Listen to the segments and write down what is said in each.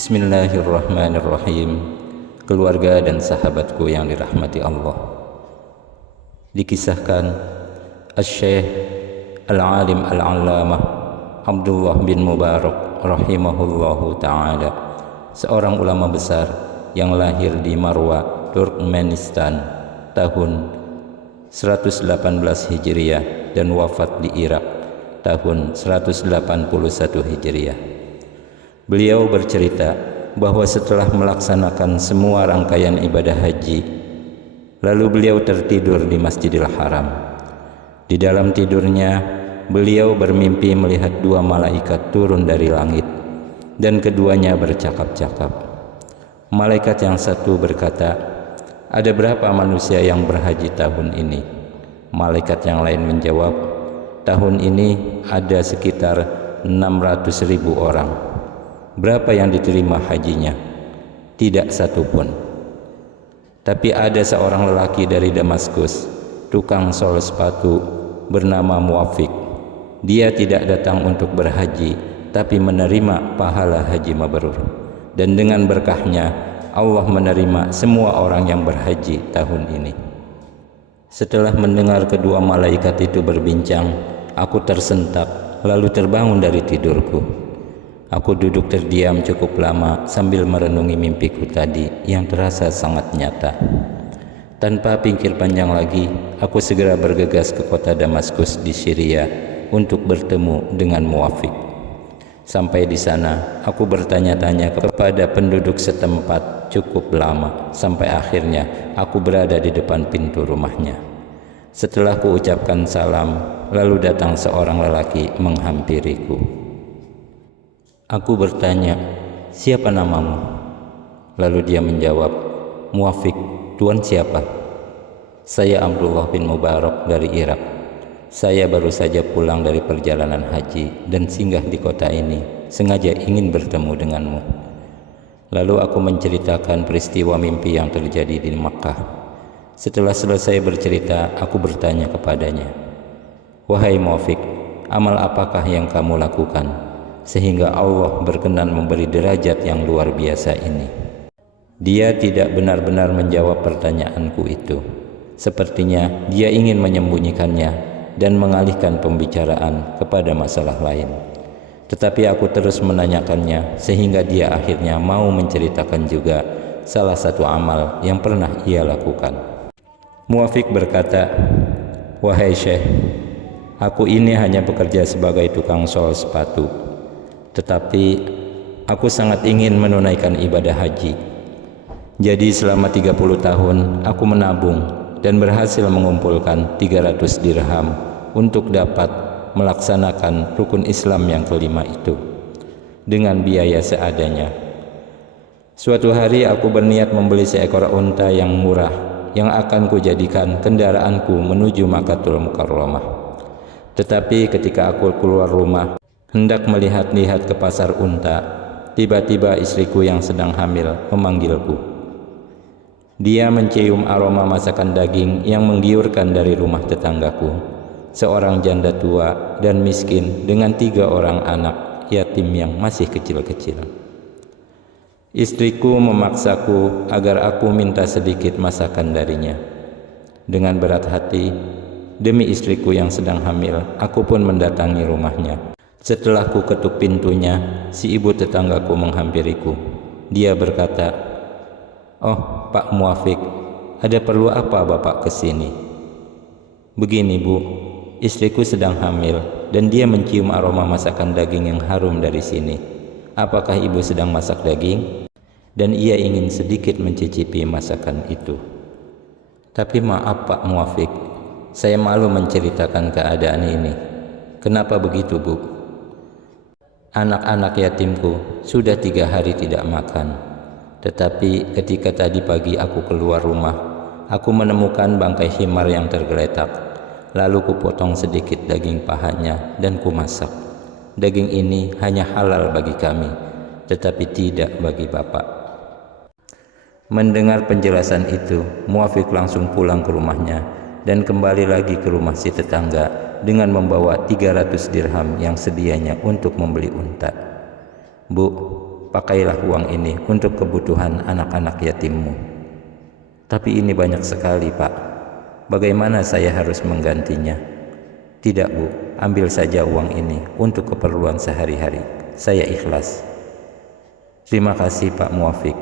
Bismillahirrahmanirrahim. Keluarga dan sahabatku yang dirahmati Allah. Dikisahkan Asy-Syaikh Al-Alim Al-Allamah Abdullah bin Mubarak rahimahullahu ta'ala, seorang ulama besar yang lahir di Marwa, Turkmenistan tahun 118 Hijriah dan wafat di Irak tahun 181 Hijriah. Beliau bercerita bahwa setelah melaksanakan semua rangkaian ibadah haji, lalu beliau tertidur di Masjidil Haram. Di dalam tidurnya, beliau bermimpi melihat dua malaikat turun dari langit, dan keduanya bercakap-cakap. Malaikat yang satu berkata, "Ada berapa manusia yang berhaji tahun ini?" Malaikat yang lain menjawab, "Tahun ini ada sekitar 600.000 orang." "Berapa yang diterima hajinya?" "Tidak satu pun." Tapi ada seorang lelaki dari Damaskus, tukang sol sepatu, bernama Muwafiq. Dia tidak datang untuk berhaji, tapi menerima pahala haji mabrur. Dan dengan berkahnya, Allah menerima semua orang yang berhaji tahun ini. Setelah mendengar kedua malaikat itu berbincang, aku tersentak lalu terbangun dari tidurku. Aku duduk terdiam cukup lama sambil merenungi mimpiku tadi yang terasa sangat nyata. Tanpa pikir panjang lagi, aku segera bergegas ke kota Damaskus di Syria untuk bertemu dengan Muwafiq. Sampai di sana, aku bertanya-tanya kepada penduduk setempat cukup lama, sampai akhirnya aku berada di depan pintu rumahnya. Setelah ku ucapkan salam, lalu datang seorang lelaki menghampiriku. Aku bertanya, "Siapa namamu?" Lalu dia menjawab, "Muwafiq, tuan siapa?" "Saya Abdullah bin Mubarak dari Irak. Saya baru saja pulang dari perjalanan haji dan singgah di kota ini, sengaja ingin bertemu denganmu." Lalu aku menceritakan peristiwa mimpi yang terjadi di Makkah. Setelah selesai bercerita, aku bertanya kepadanya, "Wahai Muwafiq, amal apakah yang kamu lakukan sehingga Allah berkenan memberi derajat yang luar biasa ini?" Dia tidak benar-benar menjawab pertanyaanku itu. Sepertinya dia ingin menyembunyikannya dan mengalihkan pembicaraan kepada masalah lain. Tetapi aku terus menanyakannya sehingga dia akhirnya mau menceritakan juga salah satu amal yang pernah ia lakukan. Muwafiq berkata, "Wahai Syekh, aku ini hanya bekerja sebagai tukang sol sepatu. Tetapi aku sangat ingin menunaikan ibadah haji. Jadi selama 30 tahun aku menabung dan berhasil mengumpulkan 300 dirham untuk dapat melaksanakan rukun Islam yang kelima itu dengan biaya seadanya. Suatu hari aku berniat membeli seekor unta yang murah yang akan kujadikan kendaraanku menuju Makkatul Mukarramah. Tetapi ketika aku keluar rumah hendak melihat-lihat ke pasar unta, tiba-tiba istriku yang sedang hamil memanggilku. Dia mencium aroma masakan daging yang menggiurkan dari rumah tetanggaku, seorang janda tua dan miskin dengan 3 orang anak yatim yang masih kecil-kecil. Istriku memaksaku agar aku minta sedikit masakan darinya. Dengan berat hati, demi istriku yang sedang hamil, aku pun mendatangi rumahnya. Setelah ku ketuk pintunya, si ibu tetanggaku menghampiriku. Dia berkata, "Oh, Pak Muwafiq, ada perlu apa Bapak kesini?" "Begini Bu, istriku sedang hamil dan dia mencium aroma masakan daging yang harum dari sini. Apakah Ibu sedang masak daging? Dan ia ingin sedikit mencicipi masakan itu." "Tapi maaf Pak Muwafiq, saya malu menceritakan keadaan ini." "Kenapa begitu Bu?" "Anak-anak yatimku sudah 3 hari tidak makan. Tetapi ketika tadi pagi aku keluar rumah, aku menemukan bangkai himar yang tergeletak. Lalu kupotong sedikit daging pahanya dan kumasak. Daging ini hanya halal bagi kami, tetapi tidak bagi Bapak." Mendengar penjelasan itu, Muwafiq langsung pulang ke rumahnya dan kembali lagi ke rumah si tetangga dengan membawa 300 dirham yang sedianya untuk membeli unta. "Bu, pakailah uang ini untuk kebutuhan anak-anak yatimmu. Tapi ini banyak sekali, Pak. Bagaimana saya harus menggantinya? Tidak, Bu, ambil saja uang ini untuk keperluan sehari-hari. Saya ikhlas. Terima kasih, Pak Muafiq.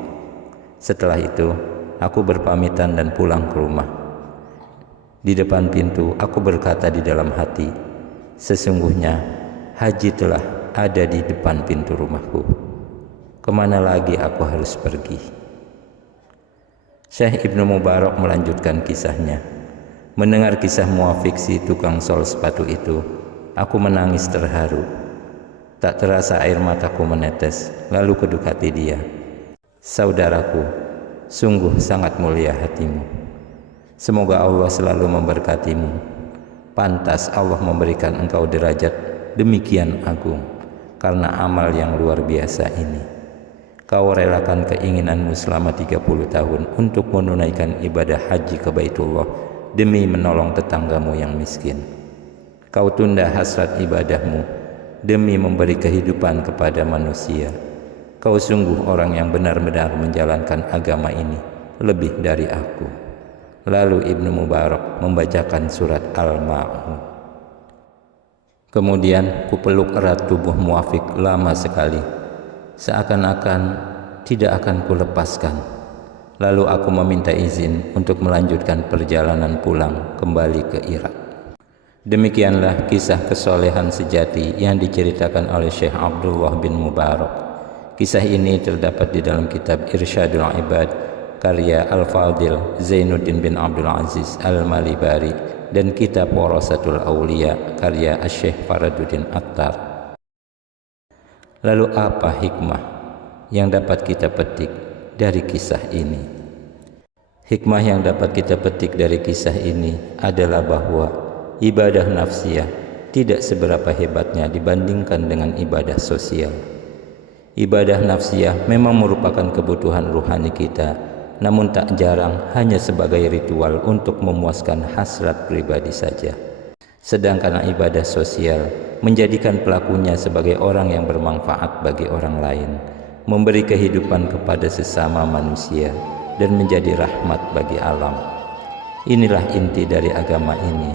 Setelah itu, aku berpamitan dan pulang ke rumah. Di depan pintu, aku berkata di dalam hati, sesungguhnya haji telah ada di depan pintu rumahku. Kemana lagi aku harus pergi? Syekh Ibnu Mubarak melanjutkan kisahnya. Mendengar kisah Muafiq si tukang sol sepatu itu, aku menangis terharu. Tak terasa air mataku menetes, lalu kedekati dia. Saudaraku, sungguh sangat mulia hatimu. Semoga Allah selalu memberkatimu. Pantas Allah memberikan engkau derajat demikian agung karena amal yang luar biasa ini. Kau relakan keinginanmu selama 30 tahun untuk menunaikan ibadah haji ke Baitullah demi menolong tetanggamu yang miskin. Kau tunda hasrat ibadahmu demi memberi kehidupan kepada manusia. Kau sungguh orang yang benar-benar menjalankan agama ini lebih dari aku. Lalu Ibnu Mubarak membacakan surat Al-Ma'un. Kemudian kupeluk erat tubuh Muafiq lama sekali, seakan-akan tidak akan kulepaskan. Lalu aku meminta izin untuk melanjutkan perjalanan pulang kembali ke Irak. Demikianlah kisah kesolehan sejati yang diceritakan oleh Syekh Abdullah bin Mubarak. Kisah ini terdapat di dalam kitab Irsyadul Ibad karya Al-Fadil Zainuddin bin Abdul Aziz Al-Malibari dan kitab Warasatul Aulia karya Syekh Faraduddin Attar. Lalu apa hikmah yang dapat kita petik dari kisah ini? Hikmah yang dapat kita petik dari kisah ini adalah bahwa ibadah nafsiyah tidak seberapa hebatnya dibandingkan dengan ibadah sosial. Ibadah nafsiyah memang merupakan kebutuhan ruhani kita, namun tak jarang hanya sebagai ritual untuk memuaskan hasrat pribadi saja. Sedangkan ibadah sosial menjadikan pelakunya sebagai orang yang bermanfaat bagi orang lain, memberi kehidupan kepada sesama manusia, dan menjadi rahmat bagi alam. Inilah inti dari agama ini.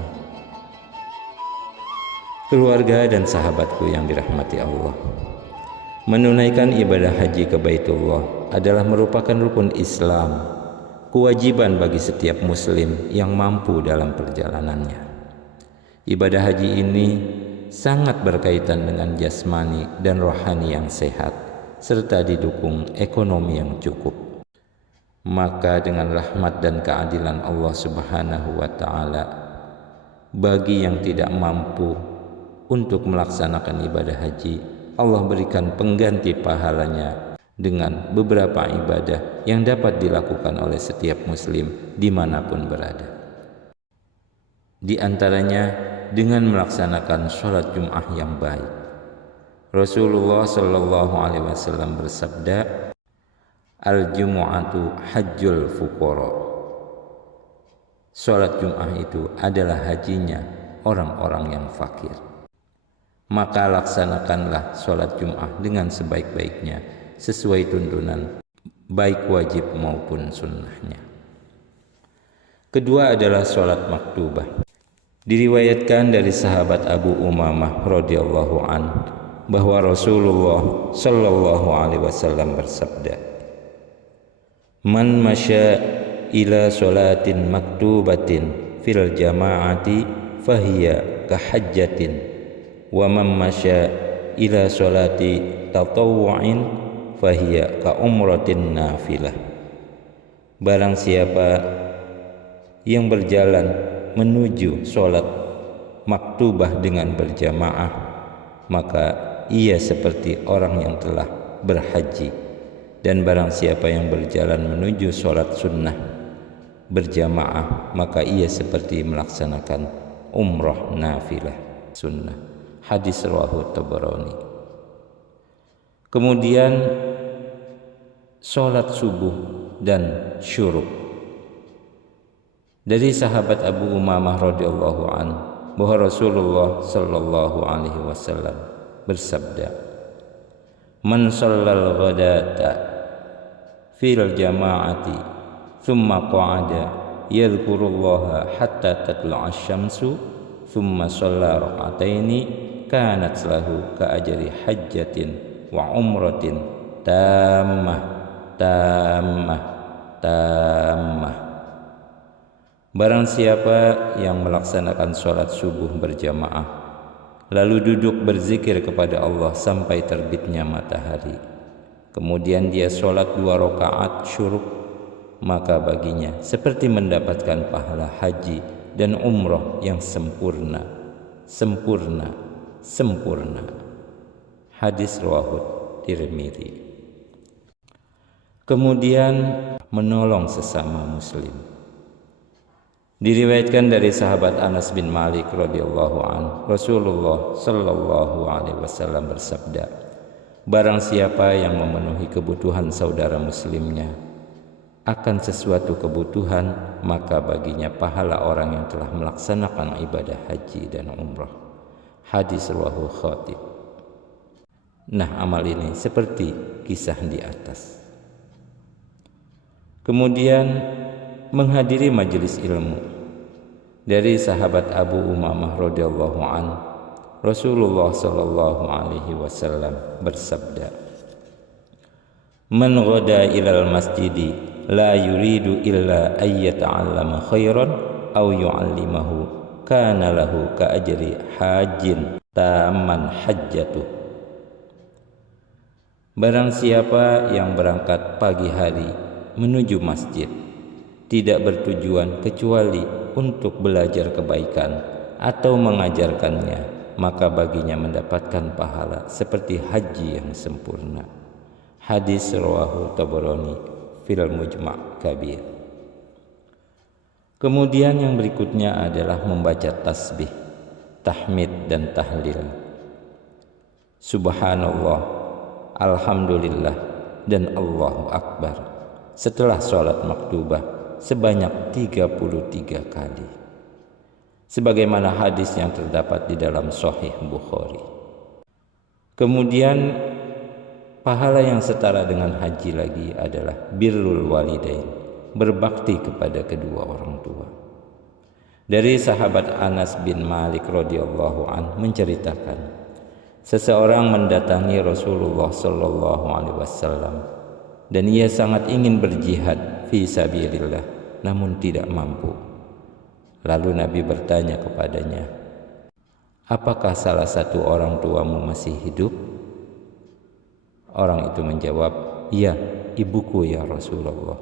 Keluarga dan sahabatku yang dirahmati Allah, menunaikan ibadah haji ke Baitullah adalah merupakan rukun Islam, kewajiban bagi setiap muslim yang mampu dalam perjalanannya. Ibadah haji ini sangat berkaitan dengan jasmani dan rohani yang sehat, serta didukung ekonomi yang cukup. Maka dengan rahmat dan keadilan Allah Subhanahu wa Ta'ala, bagi yang tidak mampu untuk melaksanakan ibadah haji, Allah berikan pengganti pahalanya dengan beberapa ibadah yang dapat dilakukan oleh setiap muslim dimanapun berada. Di antaranya dengan melaksanakan sholat Jum'ah yang baik. Rasulullah Shallallahu Alaihi Wasallam bersabda, Al-Jumu'atu hajjul fuqara. Sholat Jum'ah itu adalah hajinya orang-orang yang fakir. Maka laksanakanlah sholat Jum'ah dengan sebaik-baiknya, sesuai tuntunan baik wajib maupun sunnahnya. Kedua adalah sholat maktubah. Diriwayatkan dari sahabat Abu Umamah radhiyallahu an bahwa Rasulullah Shallallahu Alaihi Wasallam bersabda, Man masya ila sholatin maktubatin fil jama'ati fahiya kahajjatin, wa man masya ila sholati tatawwu'in fahiya ka umratin nafilah. Barang siapa yang berjalan menuju sholat maktubah dengan berjamaah, maka ia seperti orang yang telah berhaji. Dan barang siapa yang berjalan menuju sholat sunnah berjamaah, maka ia seperti melaksanakan umrah nafilah sunnah. Hadis rawahu Tabarani. Kemudian sholat subuh dan syuruk. Dari sahabat Abu Umamah radhiyallahu an bahwa Rasulullah Shallallahu Alaihi Wasallam bersabda, Man shallal ghadata fil jama'ati thumma qa'ada yadhkurullaha hatta tatlu'a asy-syamsu thumma shalla rak'ataini kanat lahu ka ajri hajjatin wa umratin tammah tammah tammah. Barang siapa yang melaksanakan sholat subuh berjamaah lalu duduk berzikir kepada Allah sampai terbitnya matahari, kemudian dia sholat 2 rakaat syuruk, maka baginya seperti mendapatkan pahala haji dan umrah yang sempurna. Hadis riwayat Tirmidzi. Kemudian menolong sesama muslim. Diriwayatkan dari sahabat Anas bin Malik radhiyallahu anhu, Rasulullah sallallahu alaihi wasallam bersabda, barang siapa yang memenuhi kebutuhan saudara muslimnya akan sesuatu kebutuhan, maka baginya pahala orang yang telah melaksanakan ibadah haji dan umrah. Hadis riwayat Khatib. Nah, amal ini seperti kisah di atas. Kemudian menghadiri majelis ilmu. Dari sahabat Abu Umamah radhiyallahu an, Rasulullah sallallahu alaihi wasallam bersabda, man ghada ilal masjidi la yuridu illa ayyata'allama khairan aw yu'allimahu kana lahu ka ajri hajin tamman hajjatuh. Barang siapa yang berangkat pagi hari menuju masjid tidak bertujuan kecuali untuk belajar kebaikan atau mengajarkannya, maka baginya mendapatkan pahala seperti haji yang sempurna. Hadis rawahu Tabarani fil Mujma' Kabir. Kemudian yang berikutnya adalah membaca tasbih, tahmid dan tahlil. Subhanallah, alhamdulillah dan Allahu Akbar setelah sholat maktubah sebanyak 33 kali, sebagaimana hadis yang terdapat di dalam Sahih Bukhari. Kemudian pahala yang setara dengan haji lagi adalah birrul walidain, berbakti kepada kedua orang tua. Dari sahabat Anas bin Malik radhiyallahu anhu menceritakan, seseorang mendatangi Rasulullah sallallahu alaihi wasallam dan ia sangat ingin berjihad fi sabilillah namun tidak mampu. Lalu Nabi bertanya kepadanya, apakah salah satu orang tuamu masih hidup? Orang itu menjawab, iya, ibuku ya Rasulullah.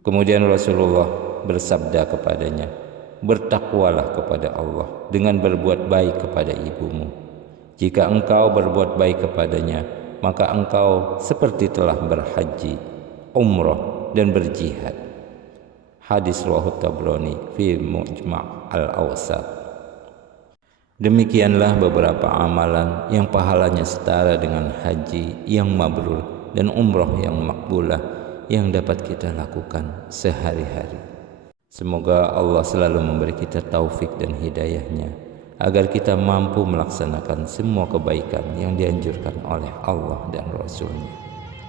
Kemudian Rasulullah bersabda kepadanya, bertakwalah kepada Allah dengan berbuat baik kepada ibumu. Jika engkau berbuat baik kepadanya, maka engkau seperti telah berhaji, umrah dan berjihad. Hadis riwayat Tabrani fi Mujma' al-Awsat. Demikianlah beberapa amalan yang pahalanya setara dengan haji yang mabrur dan umrah yang makbulah yang dapat kita lakukan sehari-hari. Semoga Allah selalu memberi kita taufik dan hidayahnya agar kita mampu melaksanakan semua kebaikan yang dianjurkan oleh Allah dan Rasul-Nya.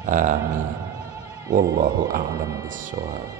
Amin. Wallahu a'lam bishawab.